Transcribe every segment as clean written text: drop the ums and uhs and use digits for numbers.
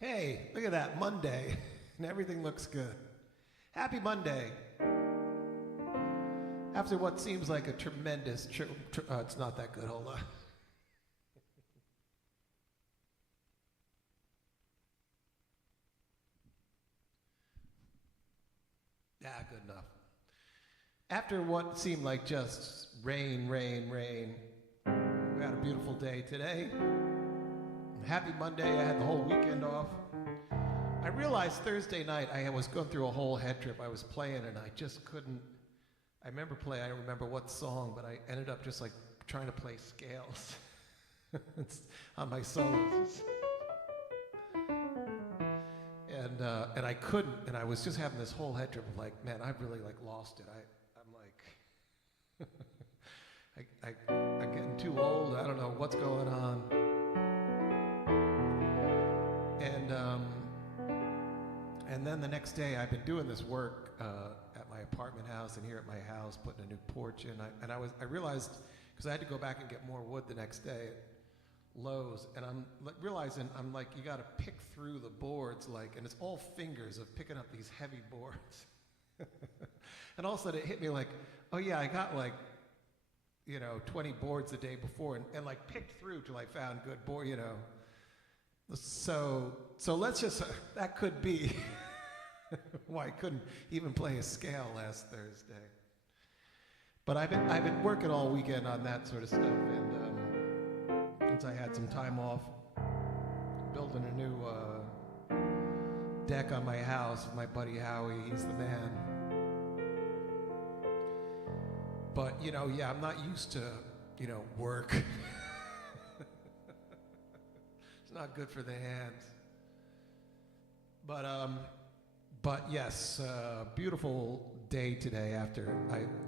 Hey, look at that, Monday, and everything looks good. Happy Monday. After what seems like a tremendous, it's not that good, hold on. Yeah, good enough. After what seemed like just rain, rain, rain, we had a beautiful day today. Happy Monday, I had the whole weekend off. I realized Thursday night I was going through a whole head trip. I was playing and I just couldn't, I remember playing, I don't remember what song, but I ended up just like trying to play scales on my solos. And I couldn't, and I was just having this whole head trip of like, man, I've really like lost it. I'm like, I'm getting too old. I don't know what's going on. And then the next day, I've been doing this work at my apartment house and here at my house, putting a new porch in. I realized, because I had to go back and get more wood the next day at Lowe's, and I'm realizing I'm like, you got to pick through the boards, like, and it's all fingers of picking up these heavy boards. And all of a sudden it hit me like, oh yeah, I got like, 20 boards the day before, and like picked through till I found good board, So let's just, that could be why I couldn't even play a scale last Thursday. But I've been working all weekend on that sort of stuff, and since I had some time off, building a new deck on my house with my buddy Howie, he's the man. But, yeah, I'm not used to, work. It's not good for the hands. But yes, beautiful day today after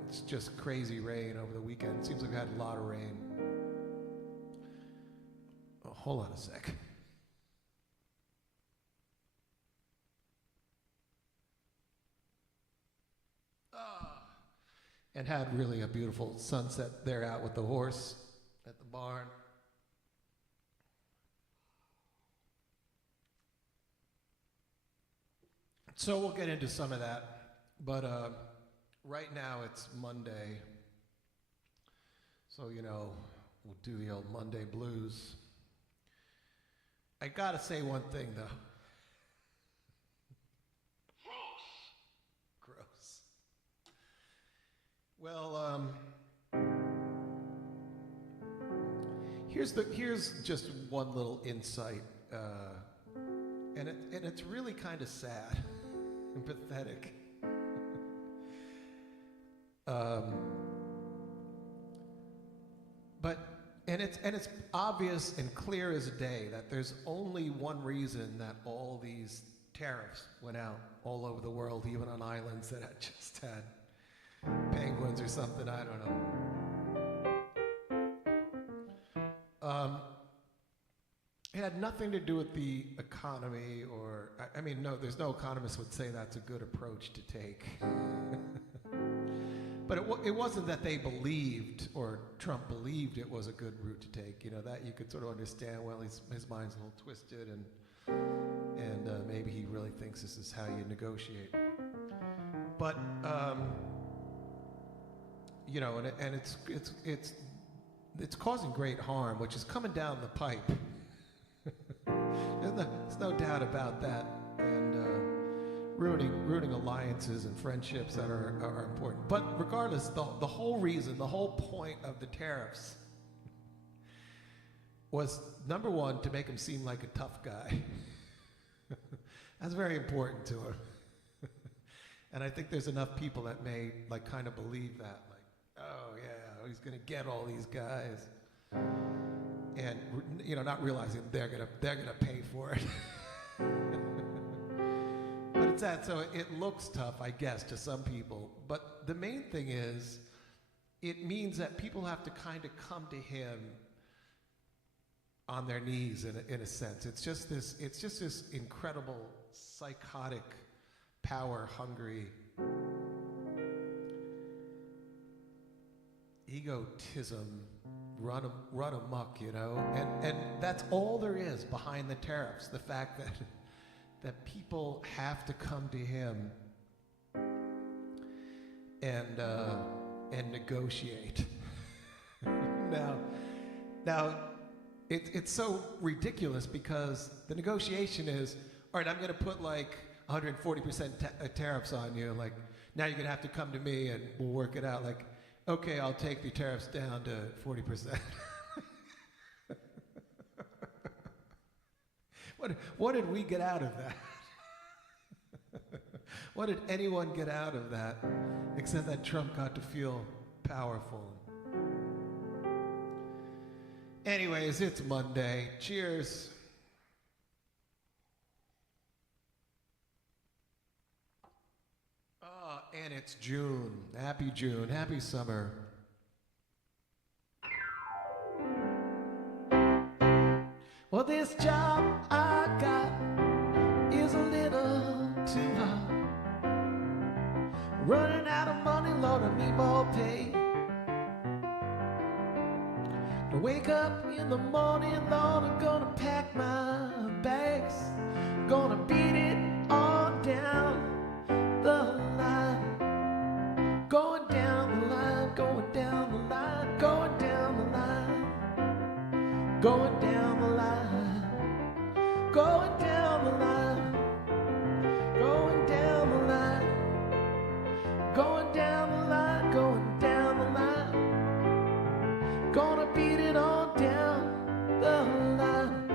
it's just crazy rain over the weekend. It seems like we had a lot of rain. Oh, hold on a sec. And had really a beautiful sunset there out with the horse at the barn. So we'll get into some of that, but right now it's Monday, so we'll do the old Monday blues. I gotta say one thing though. Gross. Well, here's just one little insight, and it's really kind of sad. And pathetic. And it's obvious and clear as day that there's only one reason that all these tariffs went out all over the world, even on islands that had just had penguins or something, I don't know. it had nothing to do with the economy or, I mean, no, there's no economist would say that's a good approach to take. But it wasn't that they believed, or Trump believed it was a good route to take. You know, that you could sort of understand, well, his mind's a little twisted, and maybe he really thinks this is how you negotiate. But, you know, and it's causing great harm, which is coming down the pipe. There's no doubt about that. And ruining alliances and friendships that are important. But regardless, the whole reason, the whole point of the tariffs was, number one, to make him seem like a tough guy. That's very important to him. And I think there's enough people that may like kind of believe that, like, oh yeah, he's gonna get all these guys, and you know, not realizing they're gonna pay for it. But it's that, so it looks tough, I guess, to some people. But the main thing is, it means that people have to kind of come to him on their knees in a sense. It's just this incredible, psychotic, power-hungry egotism run amok, you know, and that's all there is behind the tariffs. The fact that people have to come to him and negotiate. Now, it's so ridiculous because the negotiation is, all right, I'm going to put like 140% tariffs on you. Like, now you're going to have to come to me and we'll work it out. Like, okay, I'll take the tariffs down to 40%. What did we get out of that? What did anyone get out of that except that Trump got to feel powerful? Anyways, it's Monday. Cheers. And it's June. Happy June. Happy summer. Well, this job I got is a little too hard. Running out of money, Lord, I need more pay. To wake up in the morning, Lord, I'm gonna pack my bags. Gonna beat it on down the line. Going down the line, going down the line, going down the line. Going down the line, going down the line, going down the line, going down the line, going down the line. Gonna beat it on down the line.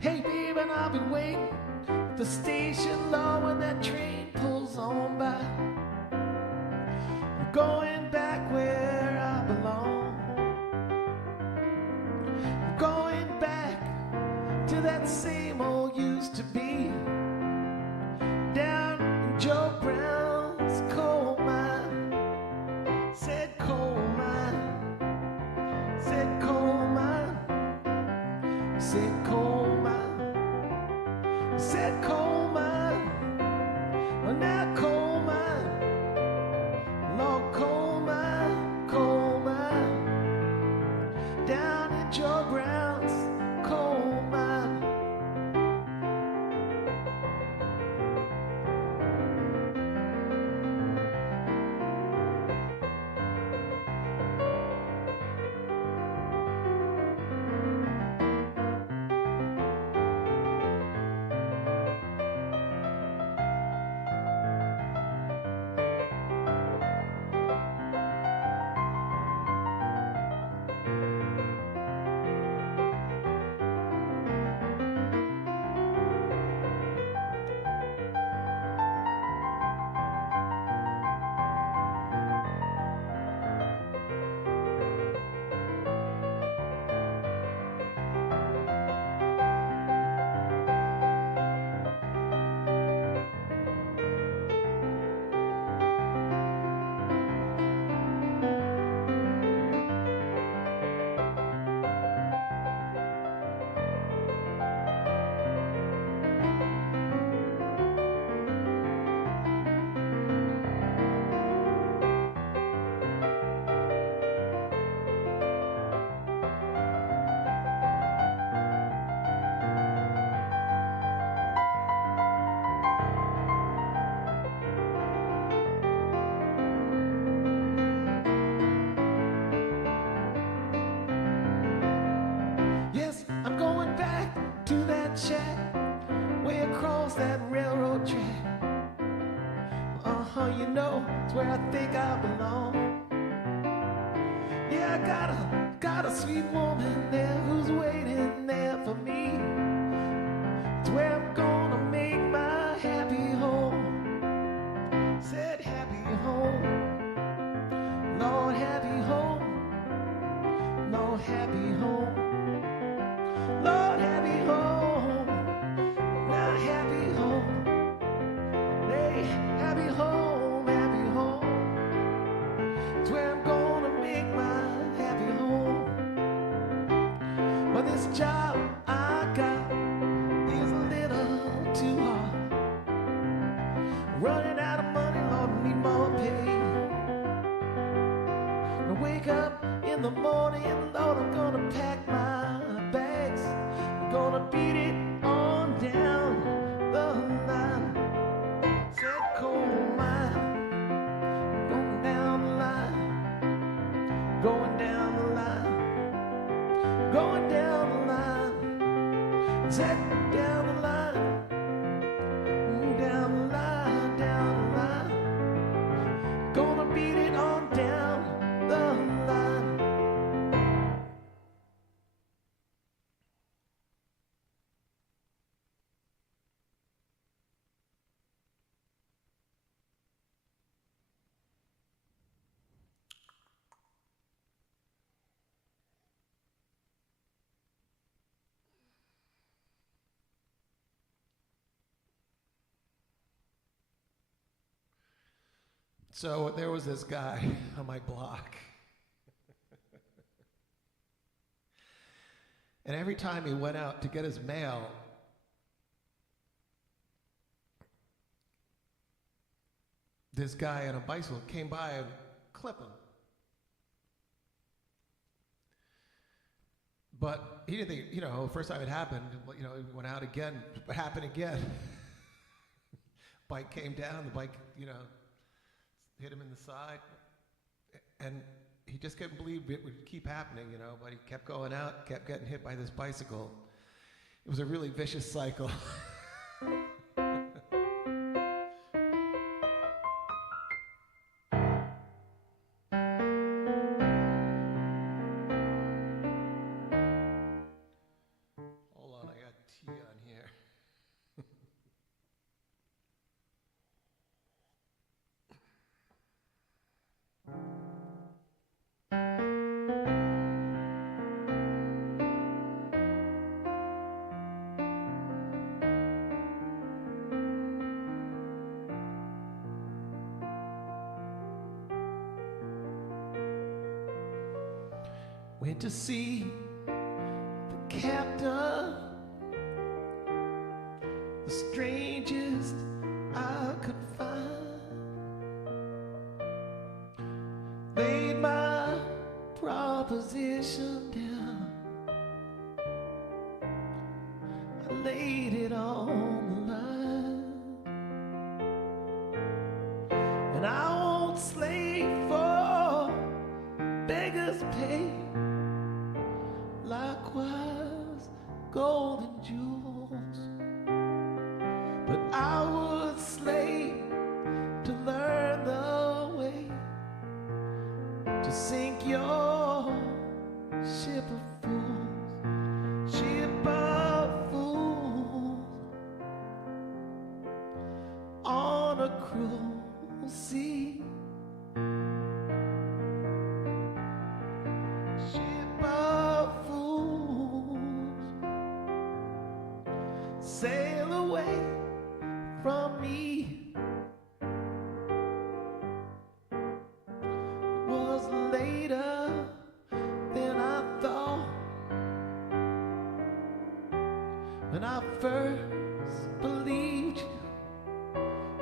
Hey baby, I've been waiting at the station, Lord, when that train pulls on by. I'm going back where I belong. Going back to that same old used to be, down in Joe Brown's coal mine. Said coal mine, said coal mine, said coal mine, said coal mine. Well, now coal mine, Lord, coal mine, coal mine, down in Joe Brown's coal mine. shack way across that railroad track. You know, it's where I think I belong. Yeah, I got a sweet woman there who's waiting there for me. It's where I'm gonna make my happy home. Said happy home, Lord, happy home, Lord, happy home, Lord, happy home, now happy home, hey, happy home, happy home. It's where I'm gonna make my happy home. But this job I got is a little too hard. Running out of money, Lord, need more pay. I wake up in the morning, Lord, I'm gonna pack my bags. I'm gonna beat it on down the line. Said coal mine, going down the line, going down the line, going down the line. Said down the line, down the line, down the line. Gonna beat it on down the line. So there was this guy on my block. And every time he went out to get his mail, this guy on a bicycle came by and clipped him. But he didn't think, you know, first time it happened, you know, he went out again, it happened again. Bike came down, the bike, you know, hit him in the side, and he just couldn't believe it would keep happening, you know, but he kept going out, kept getting hit by this bicycle. It was a really vicious cycle. Hold on, I got tea on here. Went to see the captain, the strangest I could find. Laid my proposition down. I laid it on the line. And I won't slave for beggars pay. Likewise, gold and jewels. But I would slave to learn the way to sink your ship of fools, ship of fools, on a cruel sea. Sail away from me. It was later than I thought when I first believed you.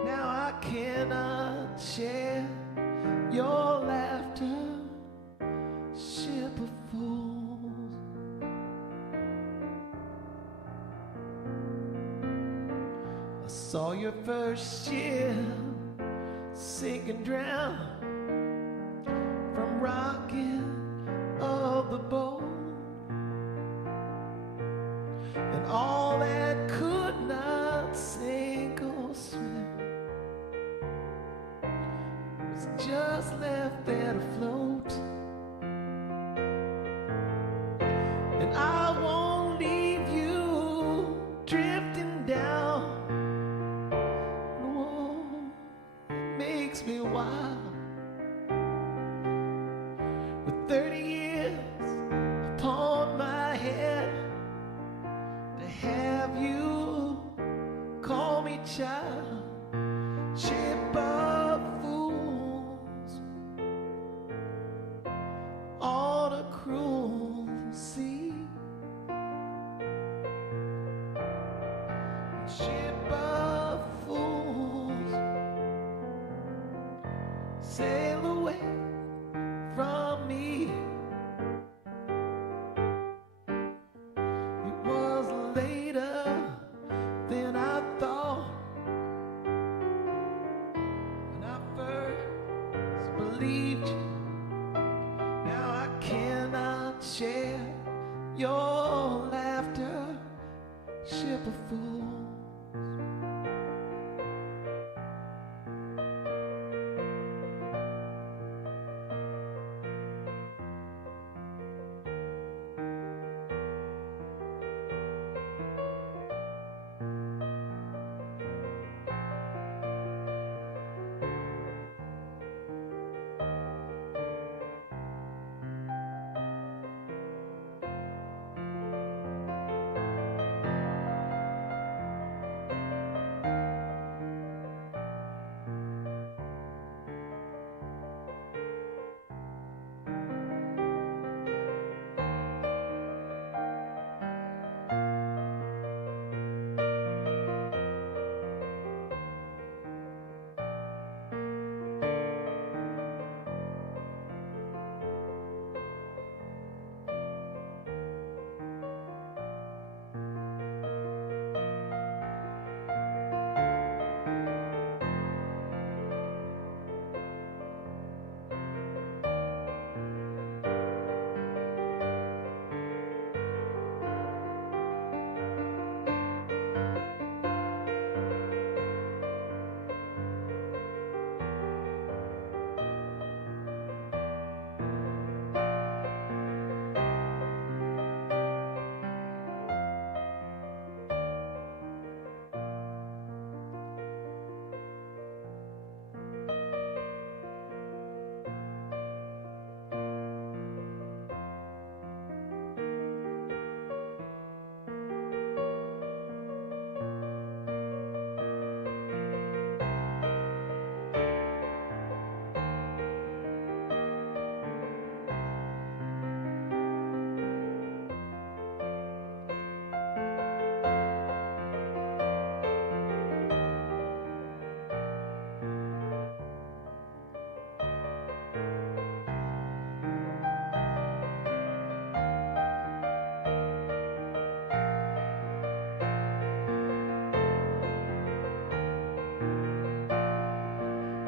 Now I cannot share your laughter, ship of fools. I saw your first ship sink and drown from rocking of the boat, and all that and I won't leave you drifting down. Whoa, it makes me wild. With 30 years upon my head, to have you call me child, ship of fools on a cruel sea, ship of fools sail away from me. It was later than I thought when I first believed you. Now I cannot share your laughter, ship of fools.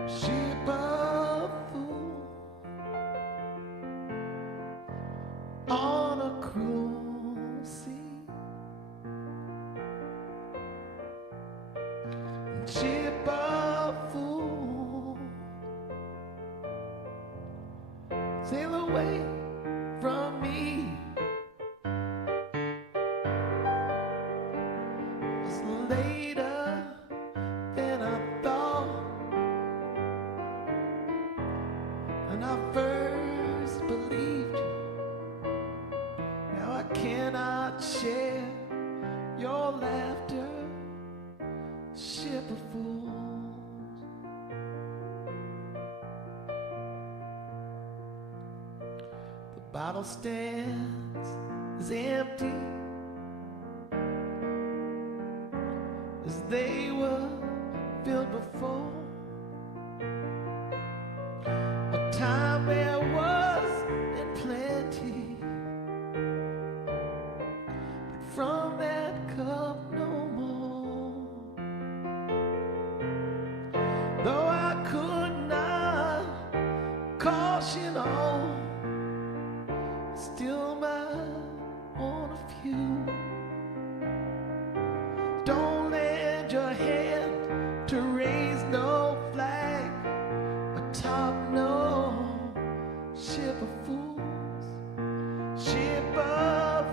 Ship of fools on a cruel sea, ship of fools sail away from me. It's later than I thought when I first believed you. Now I cannot share your laughter, ship of fools. The bottle stands as empty as they were filled before. A time there was in plenty, but from that cup no more. Though I could not caution all, still mine on a few. Don't lend your hand to raise no flag atop no ship of fools, ship of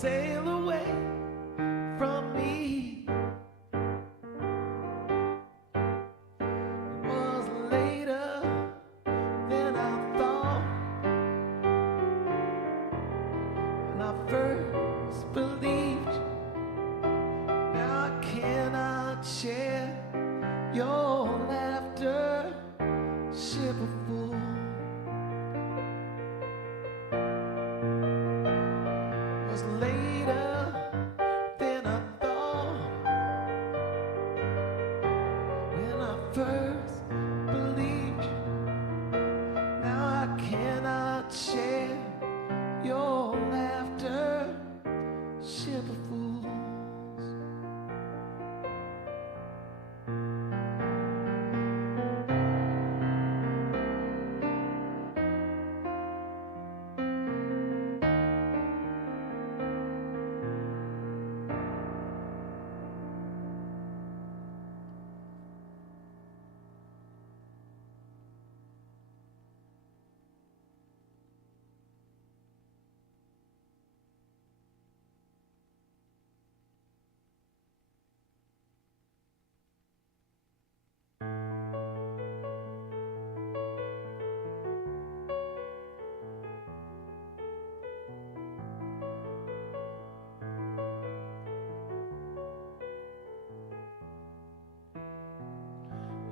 sail away from me. It was later than I thought when I first believed you. Now I cannot share your laughter, ship a fool. It was later than I thought when I first believed you. Now I cannot share your laughter, ship of fools.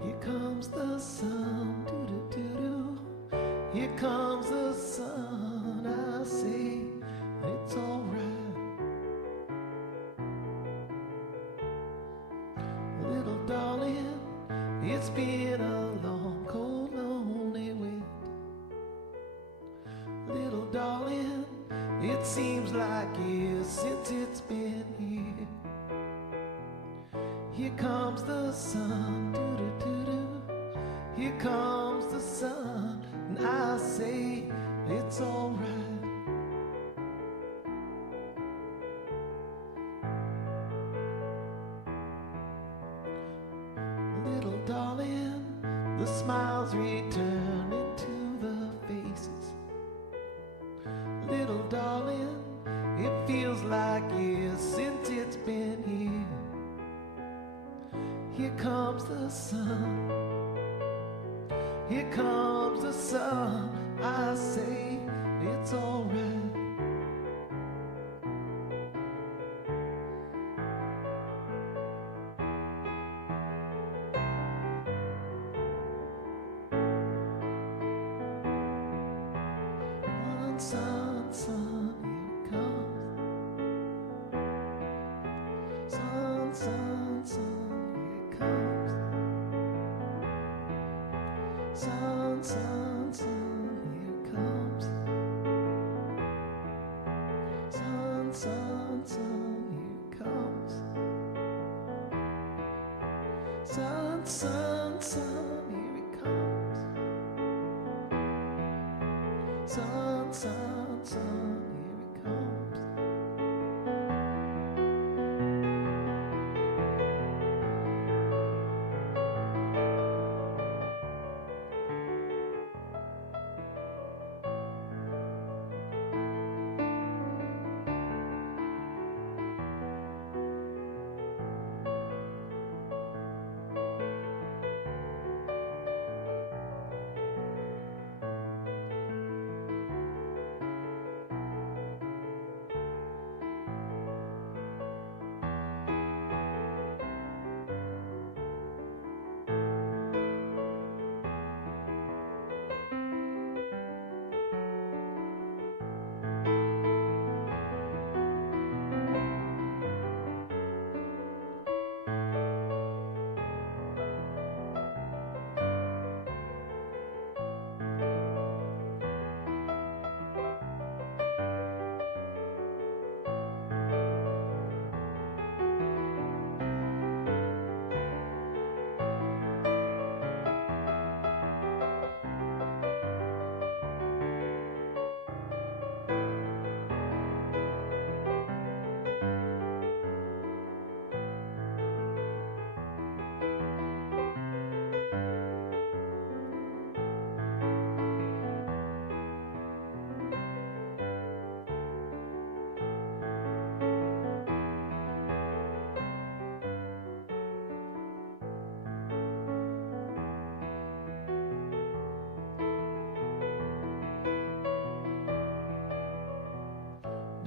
Here comes the sun, doo-doo-doo-doo. Here comes the sun, I say it's alright. Little darling, it's been a long, cold, lonely winter. Little darling, it seems like years since it's been here. Here comes the sun, doo-doo-doo-doo. Here comes the sun, and I say it's alright. Little darling, the smiles return into the faces. Little darling, it feels like years since it's been here. Here comes the sun. Here comes the sun. I say it's alright. Sun, sun, here it comes. Sun, sun, sun, here it comes. Sun, sun, sun, here it comes. Sun, sun, sun, here it comes. Sun, sun, sun, here it comes. Sun, sun, sun, here it comes.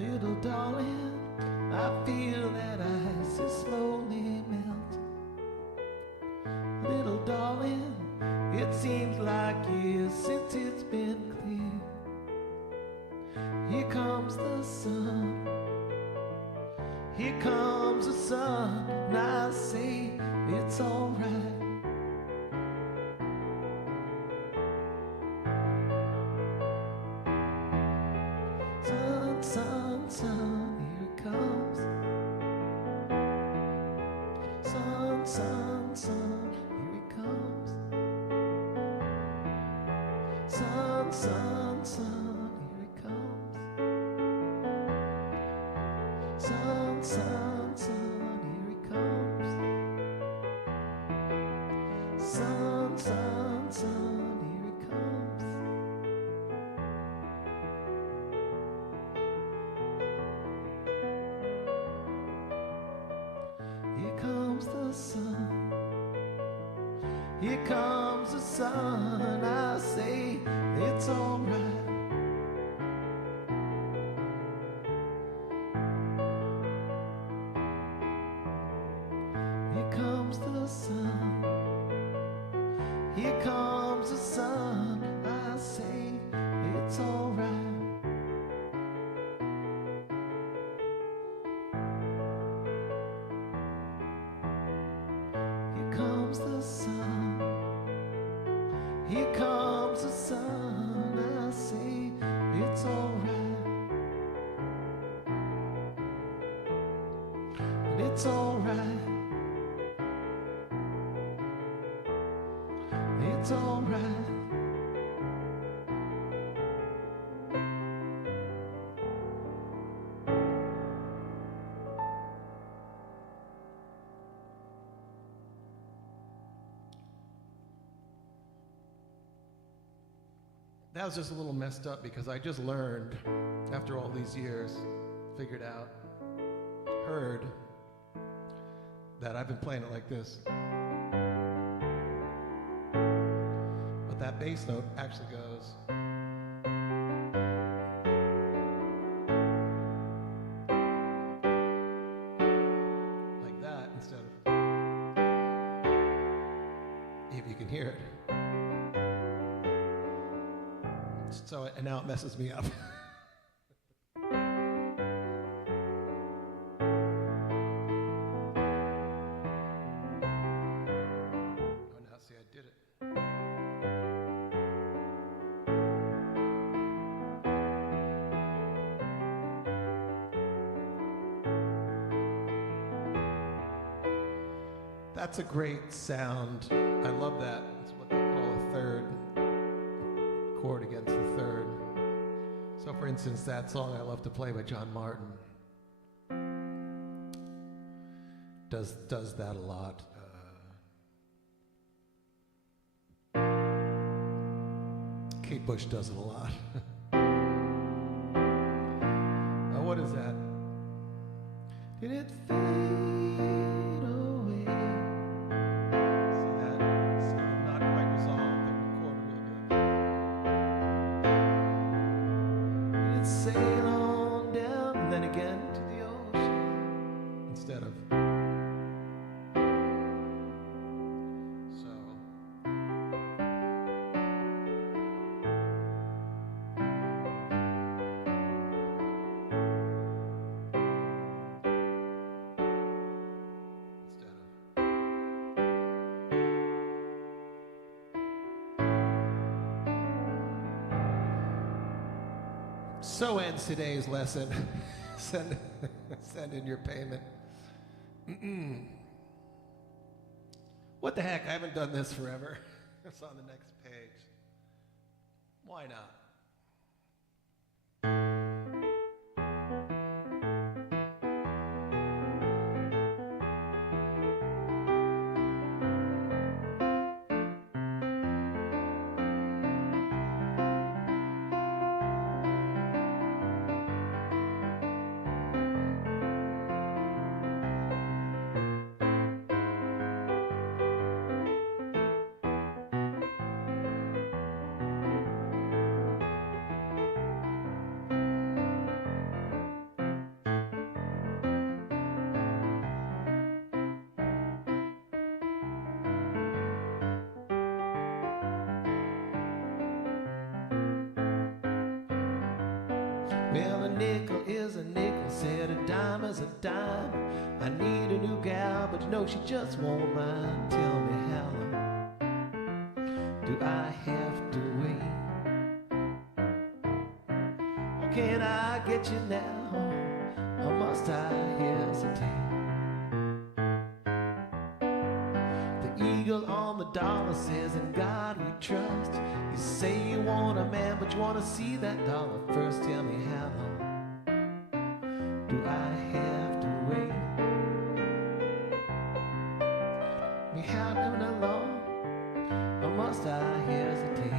Little darling, I feel that ice is slowly melting. Little darling, it seems like years since it's been clear. Here comes the sun, here comes the sun, and I say it's alright. Sun, sun, sun, here it comes. Sun, sun, sun, here it comes. Sun, sun, sun, here it comes. Sun, sun, sun, here it comes. Sun, sun, sun, here it comes. Here comes the sun, here comes the sun, I say it's alright. Here comes the sun, here comes the sun, I say it's alright. Here comes the sun, here comes the sun, I say it's alright. And it's alright. It's alright. That was just a little messed up because I just learned, after all these years, figured out, heard, that I've been playing it like this. But that bass note actually goes. Like that instead of, if you can hear it. So, and now it messes me up. Oh, now see, I did it. That's a great sound. I love that. It's what they call a third chord against the third. So for instance, that song I love to play by John Martin does that a lot. Kate Bush does it a lot. What is that? Did it fade away? See that? It's not quite resolved. The chord real good. Did it sail on down and then again to the ocean instead of. So ends today's lesson. Send in your payment. What the heck? I haven't done this forever. It's on the next page. Why not? Well, a nickel is a nickel, said a dime is a dime. I need a new gal, but you know she just won't mind. Tell me how long do I have to wait? Or can I get you now, or must I hesitate? The eagle on the dollar says, in God we trust. You say you want a man, but you want to see that dollar first. Tell me how long do I have to wait? Me how long, or must I hesitate?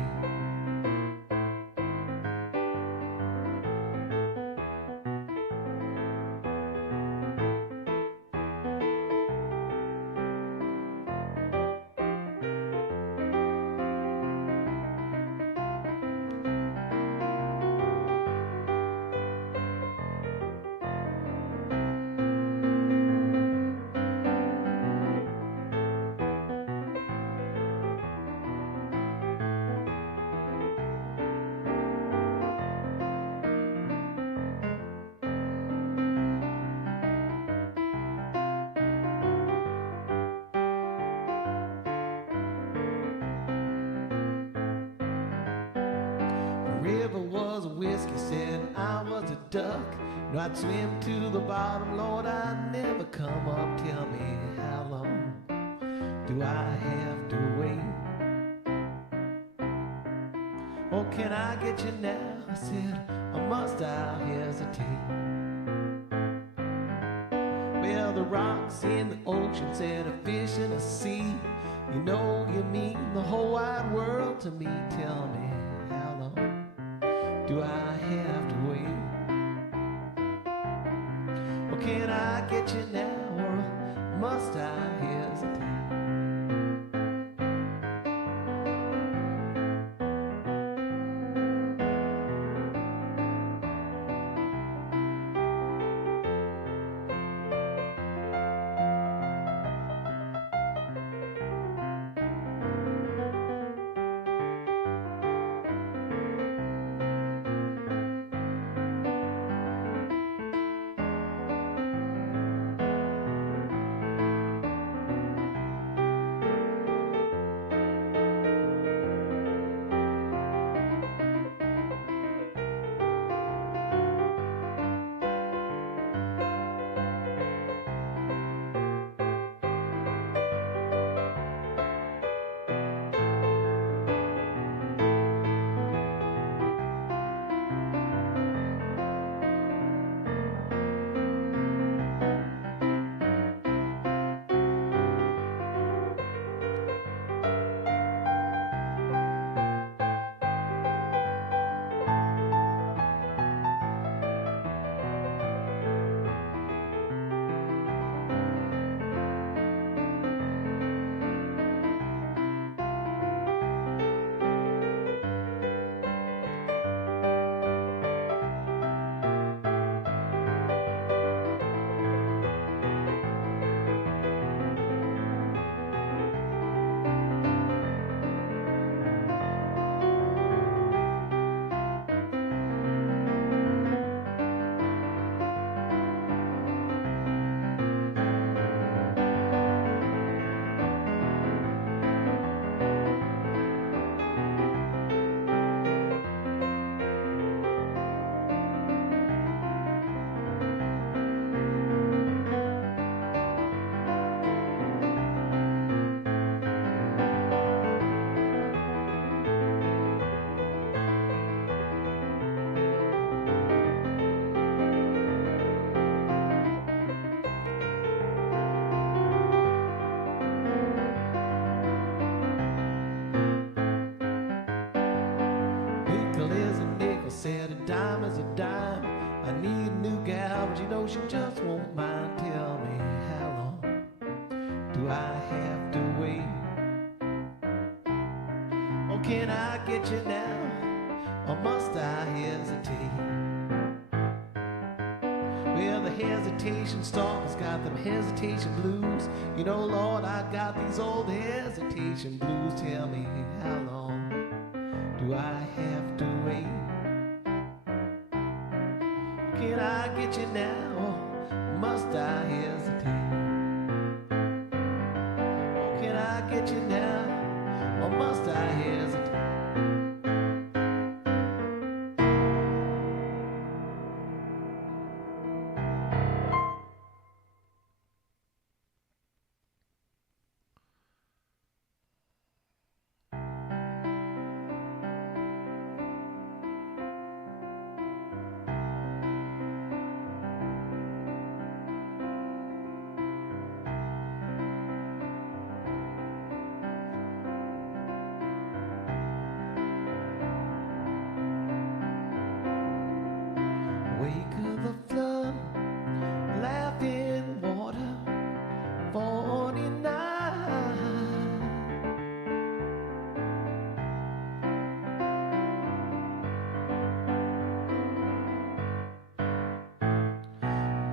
River was a whiskey, said I was a duck. No, I'd swim to the bottom, Lord, I'd never come up. Tell me how long do I have to wait? Or can I get you now? I said, or must I hesitate? Well, the rocks in the ocean said a fish in a sea. You know you mean the whole wide world to me. Tell me how long do I have to wait? Or can I get you now, or must I hesitate? Said a dime is a dime. I need a new gal, but you know she just won't mind. Tell me how long do I have to wait? Or can I get you now, or must I hesitate? Well, the hesitation stalker's got them hesitation blues. You know, Lord, I got these old hesitation blues. Tell me how long do I have to wait? Can I get you now, or must I hesitate? Oh, can I get you now, or must I hesitate? Wake of the flood, laughing water, 49.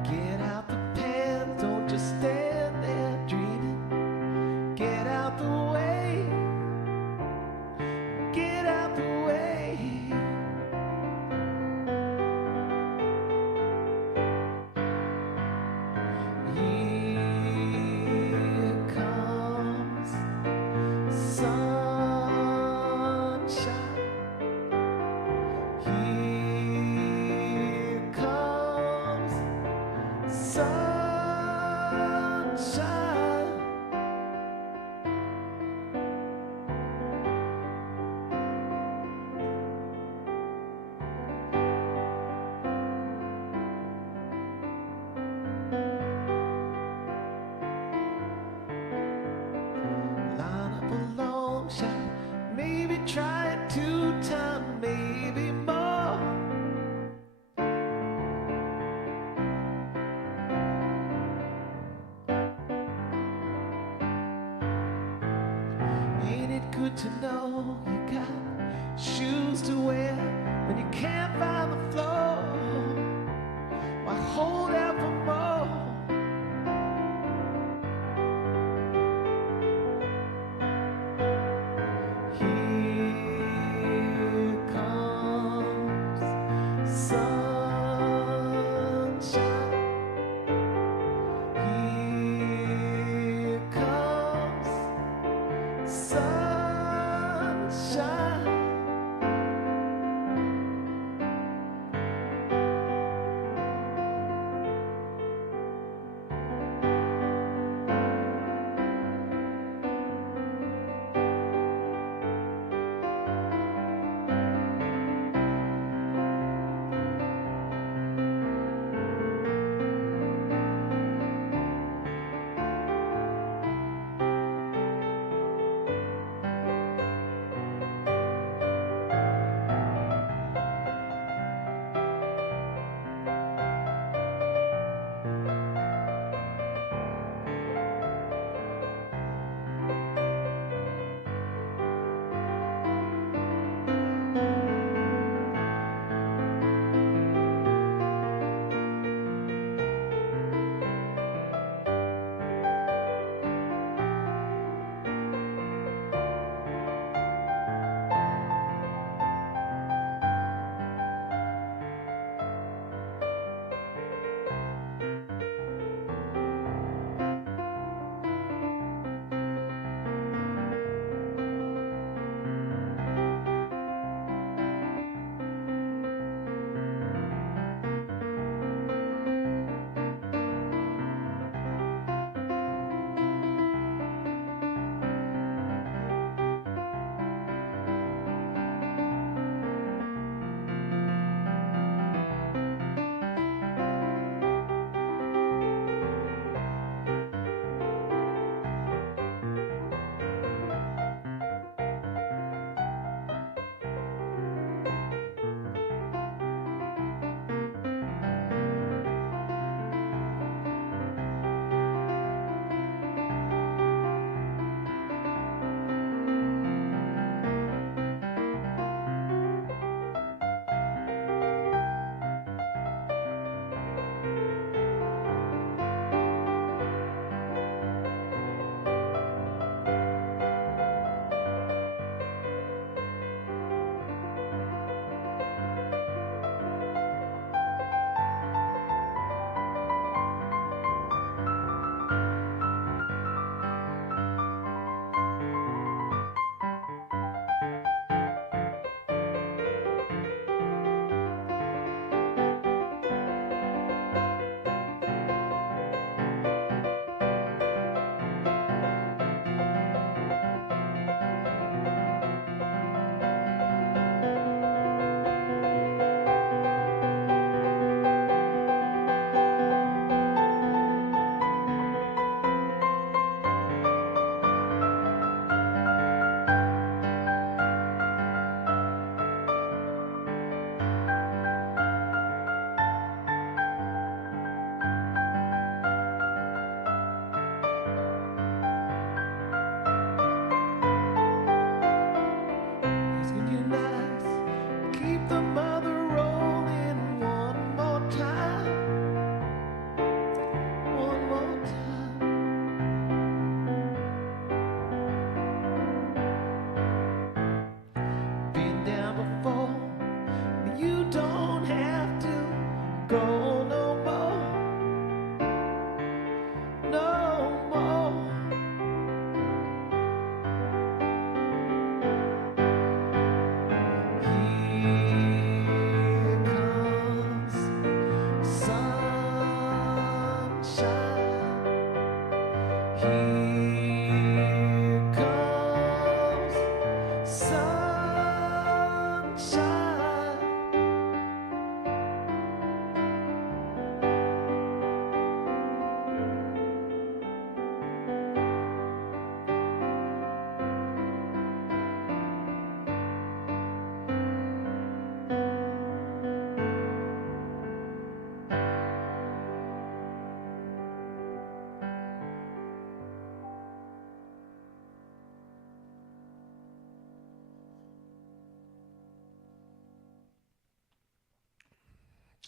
Get out the pen, don't just stand there dreaming. Get out the way, get out the way. Here comes sunshine. Here comes sunshine. Line up a long shot, maybe try it 2 times, maybe more. Ain't it good to know you got shoes to wear when you can't find the floor? Why hold out for more? Here comes sunshine. Here comes sunshine.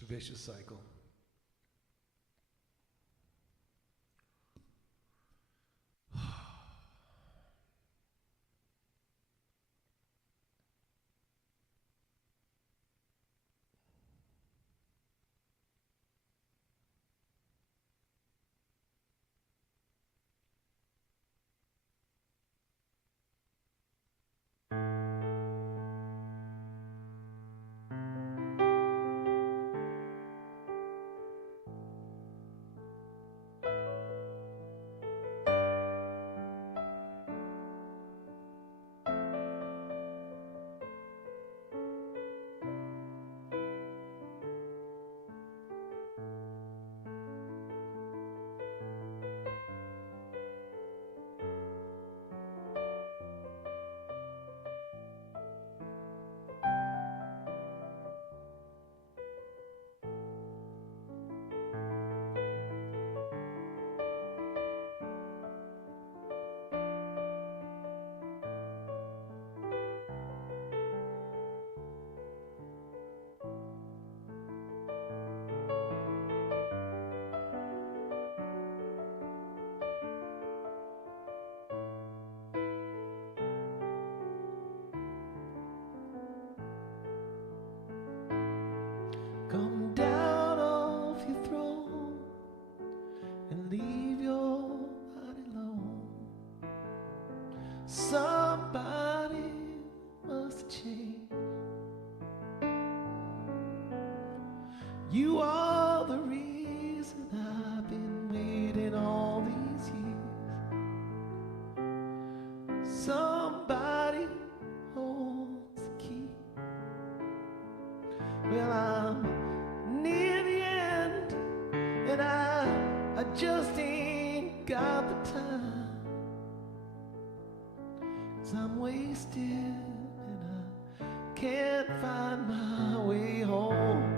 It's a vicious cycle. Come down off your throne and leave your body alone. Somebody must change. You are the reason I've been waiting all these years. Somebody holds the key. Well, I'm near the end, and I just ain't got the time. 'Cause I'm wasted, and I can't find my way home.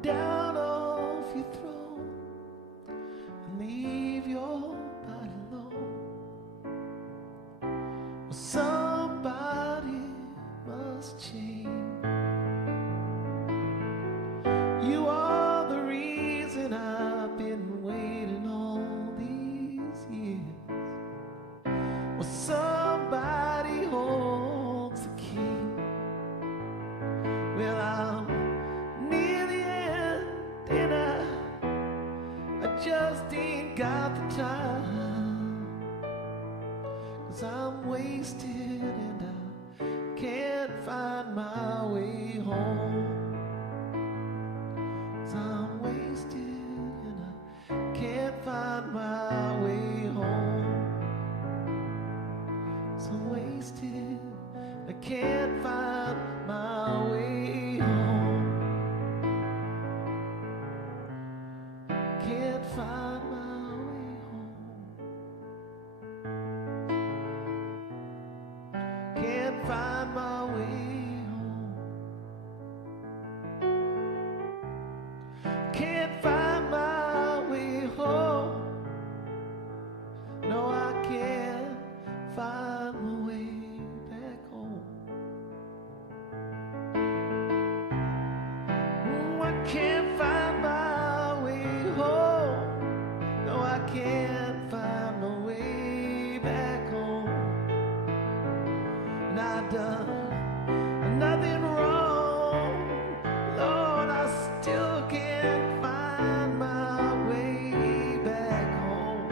Down off your throne and leave your body alone. Well, somebody must change. You are the reason I've been waiting all these years. Well, somebody holds the key. Well, I'm and I just ain't got the time. 'Cause I'm wasted and I can't find my way home. 'Cause I'm wasted and I can't find my way home. are wasted. I can't find my way home. Can't find my way home. Can't find my way home. Can't find my way home. No, I can't find my way back home. Oh, I can't find my way home. No, I can't find my way back home. And I've done nothing wrong, Lord, I still can't find my way back home.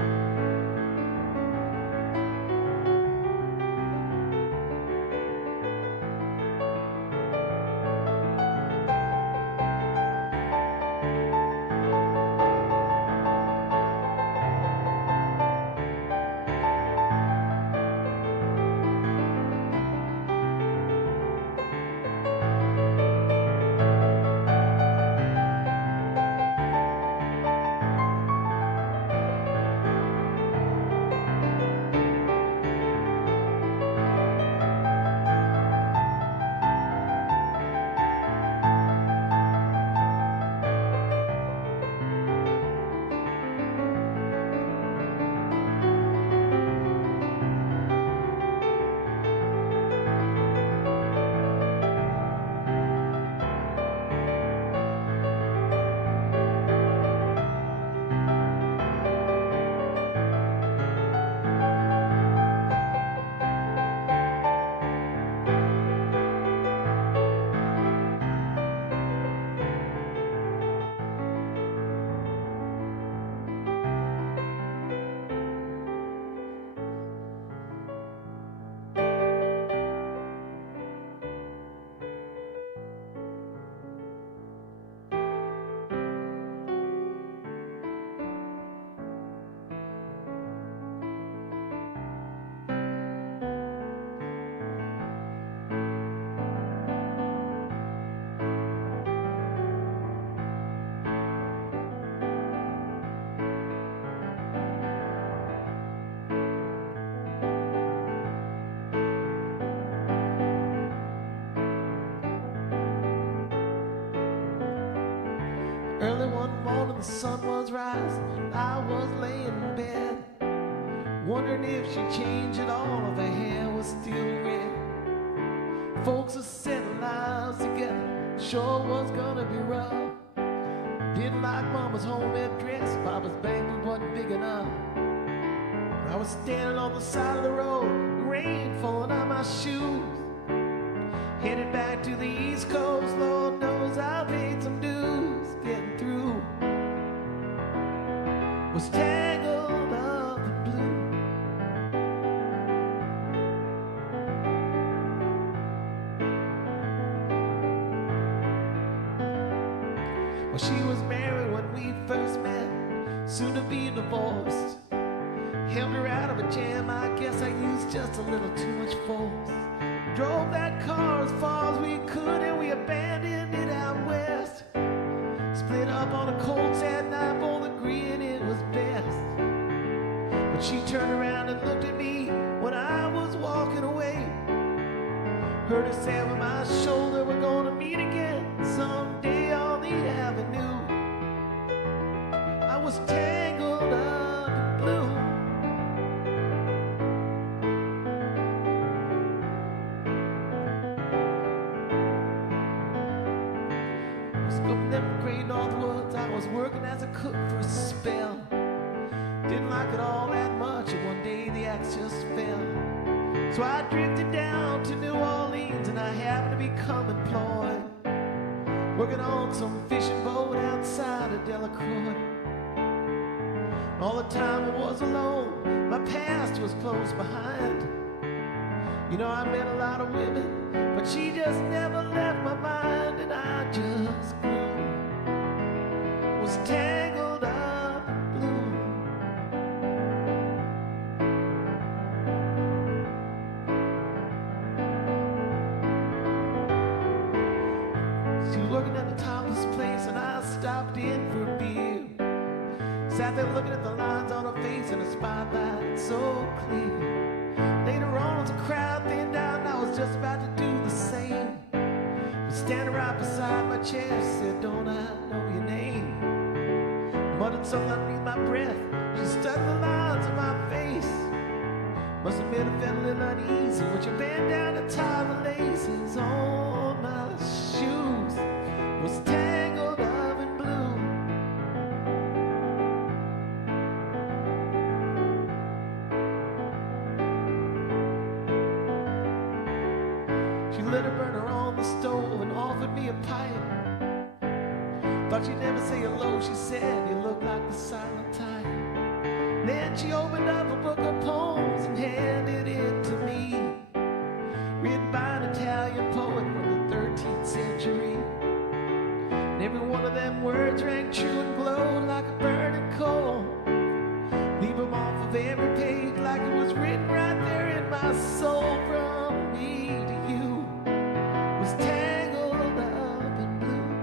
Early one morning the sun was rising, I was laying in bed, wondering if she'd change at all, if her hair was still red. Folks are setting lives together, sure was gonna be rough. Didn't like Mama's homemade dress, Papa's bangle wasn't big enough. I was standing on the side of the road, rain falling on my shoes, headed back to the East Coast. Lord knows I paid some dues getting through. Was tangled up in blue. Well, she was married when we first met, soon to be divorced. Held her out of a jam, I guess I used just a little too much force. Drove that car as far as we could and we abandoned it out west. Split up on a cold sad night, both agreeing it was best. But she turned around and looked at me when I was walking away. Heard her say over my shoulder, we're gonna meet again someday on the avenue. I was tangled up in blue. Great North Woods, I was working as a cook for a spell. Didn't like it all that much, and one day the axe just fell. So I drifted down to New Orleans, and I happened to become employed, working on some fishing boat outside of Delacroix. All the time I was alone, my past was close behind. You know, I met a lot of women, but she just never left my mind, and I just grew. Was tangled up in blue. working at the topless place and I stopped in for a beer. Sat there looking at the lines on her face in a spotlight so clear. Later on as the crowd thinned out and I was just about to do the same, but standing right beside my chair said, "Don't I know your name?" Muttered something underneath my breath. She studied the lines on my face. Must have made her feel a little uneasy when she bent down to tie the laces on my shoes. Was tangled up in blue. She lit a burner on the stove and offered me a pipe. Thought she'd never say hello, she said, "You look like the silent type." Then she opened up a book of poems and handed it to me, written by an Italian poet from the 13th century. And every one of them words rang true and glowed like a burning coal. Leave them off of every page like it was written right there in my soul. From me to you was tangled up in blue.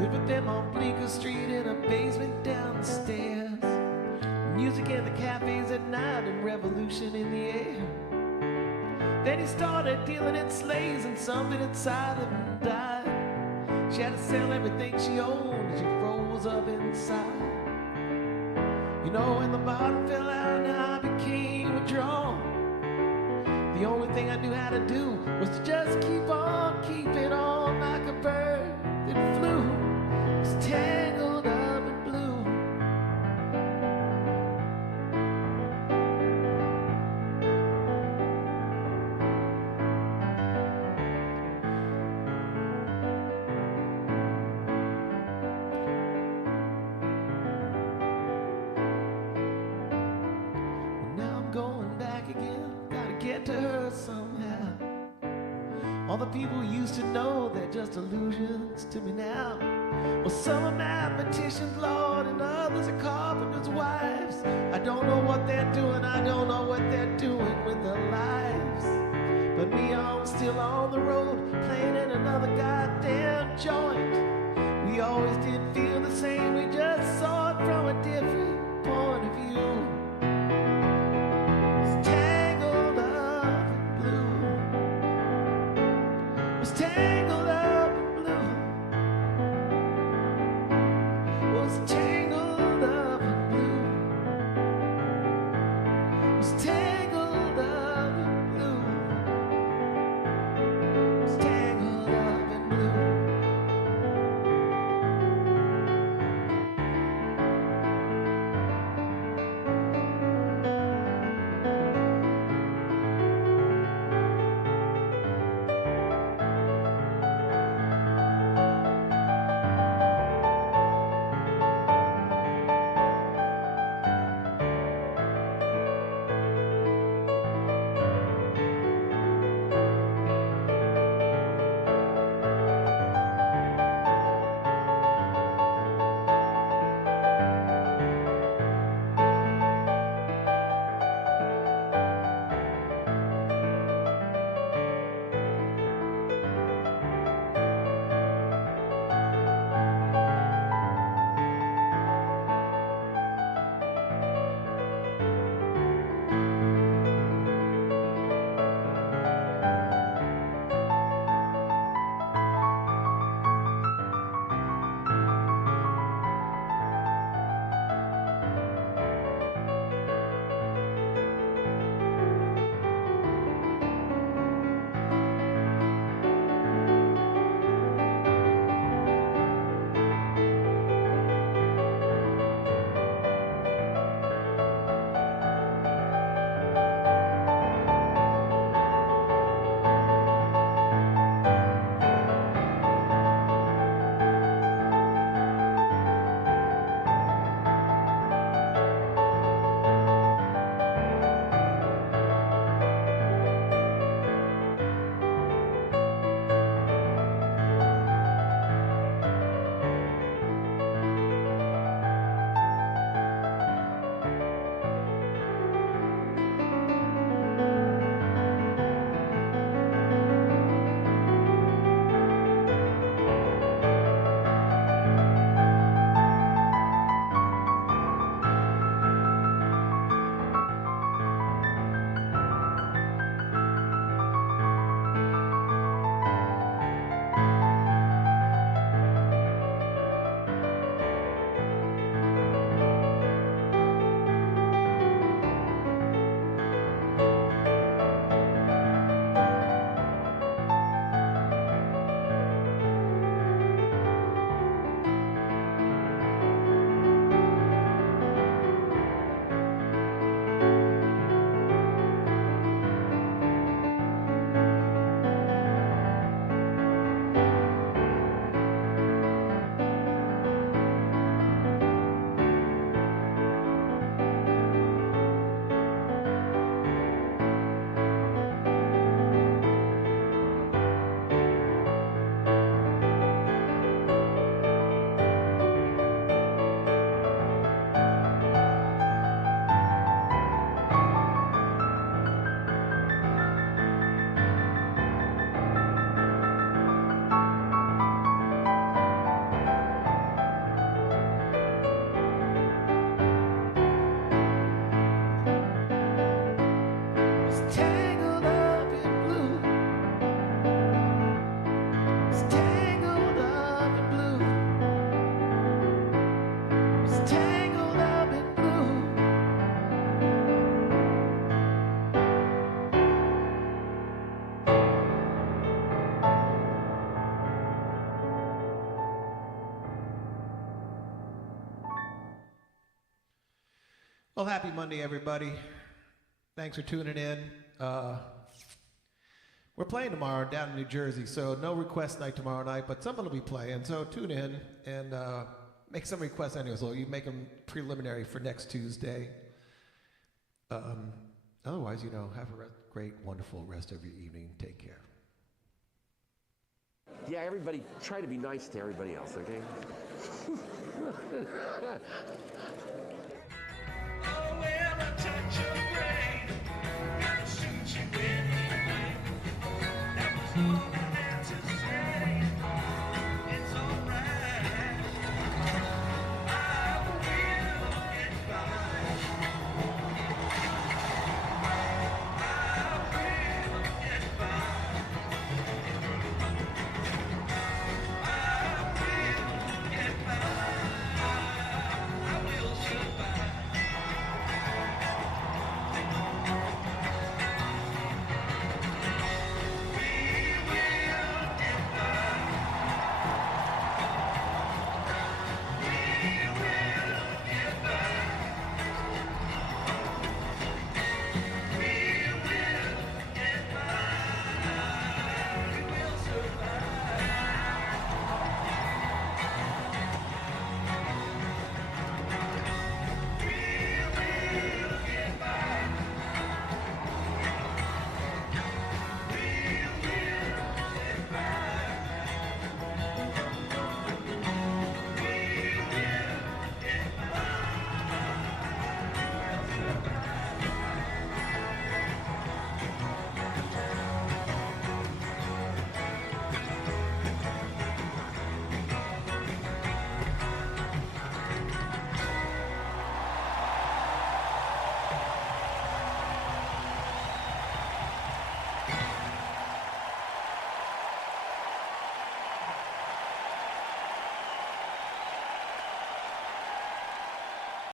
Live with them on Bleecker Street in a basement down the stairs. Music in the cafes at night and revolution in the air. Then he started dealing in slaves and something inside of him died. She had to sell everything she owned and she froze up inside. You know, when the bottom fell out and I became withdrawn, the only thing I knew how to do was to just keep on keeping on like a bird that flew. Was tangled up in blue. Well, now I'm going back again. Gotta get to her somehow. All the people who used to know, they're just illusions to me now. Well, some are mathematicians, Lord, and others are carpenters' wives. I don't know what they're doing, I don't know what they're doing with their lives. But me, I'm still on the road, playing in another goddamn joint. We always did feel the same, we just saw it from a different point of view. It's tangled up in blue. It's tangled up in blue. Was tangled up in blue. Was tangled up in blue. Was tangled up in blue. tangled up in blue. It's tangled up in blue. It's tangled up in blue. Well, happy Monday, everybody. Thanks for tuning in. We're playing tomorrow down in New Jersey, so no request night tomorrow night, but someone will be playing, so tune in and make some requests anyway, so you make them preliminary for next Tuesday. Otherwise, you know, have a great, wonderful rest of your evening. Take care. Yeah, everybody, try to be nice to everybody else, okay?